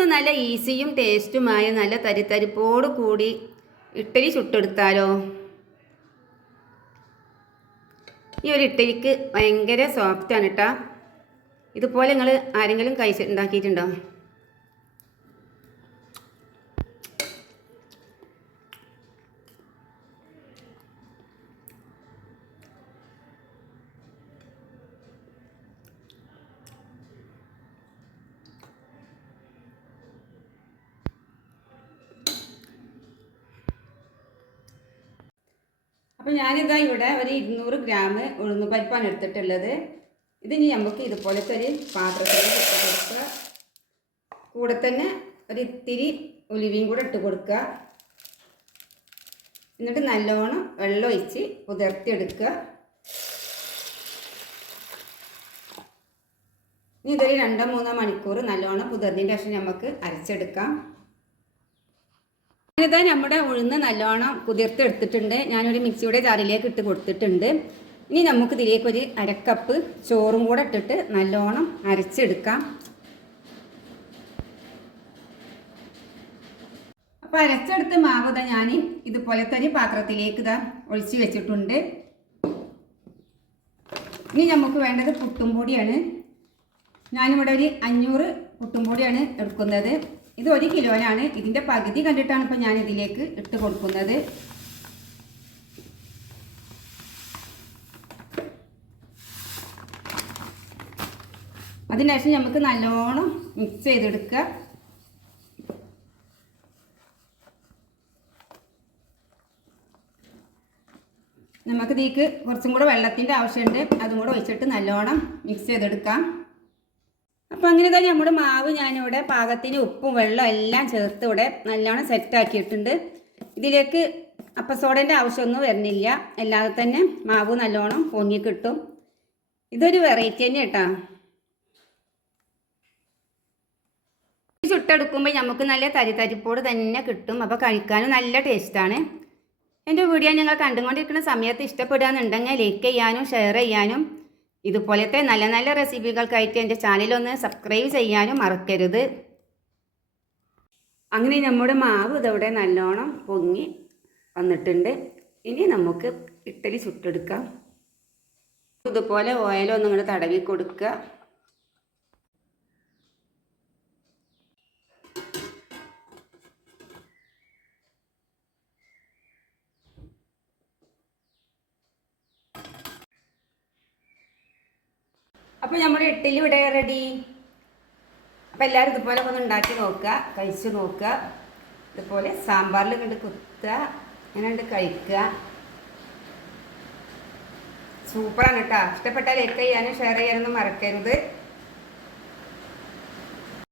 നമുക്കൊന്ന് നല്ല ഈസിയും ടേസ്റ്റുമായ നല്ല തരിത്തരിപ്പോട് കൂടി ഇഡ്ഡലി ചുട്ടെടുത്താലോ? ഈ ഒരു ഇഡ്ഡലിക്ക് ഭയങ്കര സോഫ്റ്റാണ് കേട്ടോ. ഇതുപോലെ നിങ്ങൾ ആരെങ്കിലും ഉണ്ടാക്കിയിട്ടുണ്ടോ? അപ്പോൾ ഞാനിതാ ഇവിടെ ഒരു 200 ഗ്രാം ഉഴുന്നുപരിപ്പാണ് എടുത്തിട്ടുള്ളത്. ഇതിനി നമുക്ക് ഇതുപോലത്തെ ഒരു പാത്രത്തിൽ ഇട്ട് കൊടുക്കുക. കൂടെ തന്നെ ഒരു ഇത്തിരി ഒലിവയും കൂടെ ഇട്ട് കൊടുക്കുക. എന്നിട്ട് നല്ലോണം വെള്ളം ഒഴിച്ച് കുതിർത്തിയെടുക്കുക. ഇനി ഇതൊരു 2-3 മണിക്കൂർ നല്ലോണം കുതിർന്നതിന് ശേഷം നമുക്ക് അരച്ചെടുക്കാം. ഇതാ നമ്മുടെ ഉഴുന്ന് നല്ലോണം കുതിർത്തെടുത്തിട്ടുണ്ട്. ഞാനൊരു മിക്സിയുടെ ജാറിലേക്ക് ഇട്ട് കൊടുത്തിട്ടുണ്ട്. ഇനി നമുക്ക് ഇതിലേക്ക് ഒരു 1/2 കപ്പ് ചോറും കൂടെ ഇട്ടിട്ട് നല്ലോണം അരച്ചെടുക്കാം. അപ്പോൾ അരച്ചെടുത്ത മാവ് ഇതാ ഞാൻ ഇതുപോലത്തെ ഒരു പാത്രത്തിലേക്ക് ഇതാ ഒഴിച്ച് വെച്ചിട്ടുണ്ട്. ഇനി നമുക്ക് വേണ്ടത് പുട്ടും പൊടിയാണ്. ഞാനിവിടെ ഒരു 500 പുട്ടും പൊടിയാണ് എടുക്കുന്നത്. ഇത് 1 കിലോനാണ്. ഇതിൻ്റെ പകുതി കണ്ടിട്ടാണ് ഇപ്പോൾ ഞാൻ ഇതിലേക്ക് ഇട്ട് കൊടുക്കുന്നത്. അതിനുശേഷം നമുക്ക് നല്ലോണം മിക്സ് ചെയ്തെടുക്കുക. നമുക്ക് ഇതിലേക്ക് കുറച്ചും കൂടെ വെള്ളത്തിൻ്റെ ആവശ്യമുണ്ട്. അതും കൂടെ ഒഴിച്ചിട്ട് നല്ലോണം മിക്സ് ചെയ്തെടുക്കാം. അപ്പോൾ അങ്ങനെ തന്നെ നമ്മുടെ മാവ് ഞാനിവിടെ പാകത്തിന് ഉപ്പും വെള്ളം എല്ലാം ചേർത്ത് ഇവിടെ നല്ലോണം സെറ്റാക്കിയിട്ടുണ്ട്. ഇതിലേക്ക് അപ്പസോഡേൻ്റെ ആവശ്യമൊന്നും വരുന്നില്ല. അല്ലാതെ തന്നെ മാവ് നല്ലോണം പൊങ്ങി കിട്ടും. ഇതൊരു വെറൈറ്റി തന്നെ കേട്ടോ. ചുട്ടെടുക്കുമ്പോൾ നമുക്ക് നല്ല തരിപ്പോട് തന്നെ കിട്ടും. അപ്പോൾ കഴിക്കാനും നല്ല ടേസ്റ്റാണ്. എൻ്റെ വീഡിയോ നിങ്ങൾ കണ്ടുകൊണ്ടിരിക്കുന്ന സമയത്ത് ഇഷ്ടപ്പെടുകയെന്നുണ്ടെങ്കിൽ ലൈക്ക് ചെയ്യാനും ഷെയർ ചെയ്യാനും ഇതുപോലത്തെ നല്ല നല്ല റെസിപ്പികൾക്കായിട്ട് എൻ്റെ ചാനലൊന്ന് സബ്സ്ക്രൈബ് ചെയ്യാനും മറക്കരുത്. അങ്ങനെ നമ്മുടെ മാവ് ഇതവിടെ നല്ലോണം പൊങ്ങി വന്നിട്ടുണ്ട്. ഇനി നമുക്ക് ഇഡ്ഡലി ചുട്ടെടുക്കാം. ഇതുപോലെ ഓയിലൊന്നും ഇങ്ങോട്ട് തടവി കൊടുക്കുക. അപ്പോൾ നമ്മുടെ ഇഡ്ഡലി ഇവിടെ റെഡി. അപ്പോൾ എല്ലാവരും ഇതുപോലെ ഒന്ന് ഉണ്ടാക്കി നോക്കുക, കഴിച്ച് നോക്കുക. ഇതുപോലെ സാമ്പാറിൽ കണ്ട് കുത്തുക, അങ്ങനെ കണ്ട് കഴിക്കുക. സൂപ്പറാണ് കേട്ടോ. ഇഷ്ടപ്പെട്ടാൽ ലൈക്ക് ചെയ്യാനും ഷെയർ ചെയ്യാനൊന്നും മറക്കരുത്.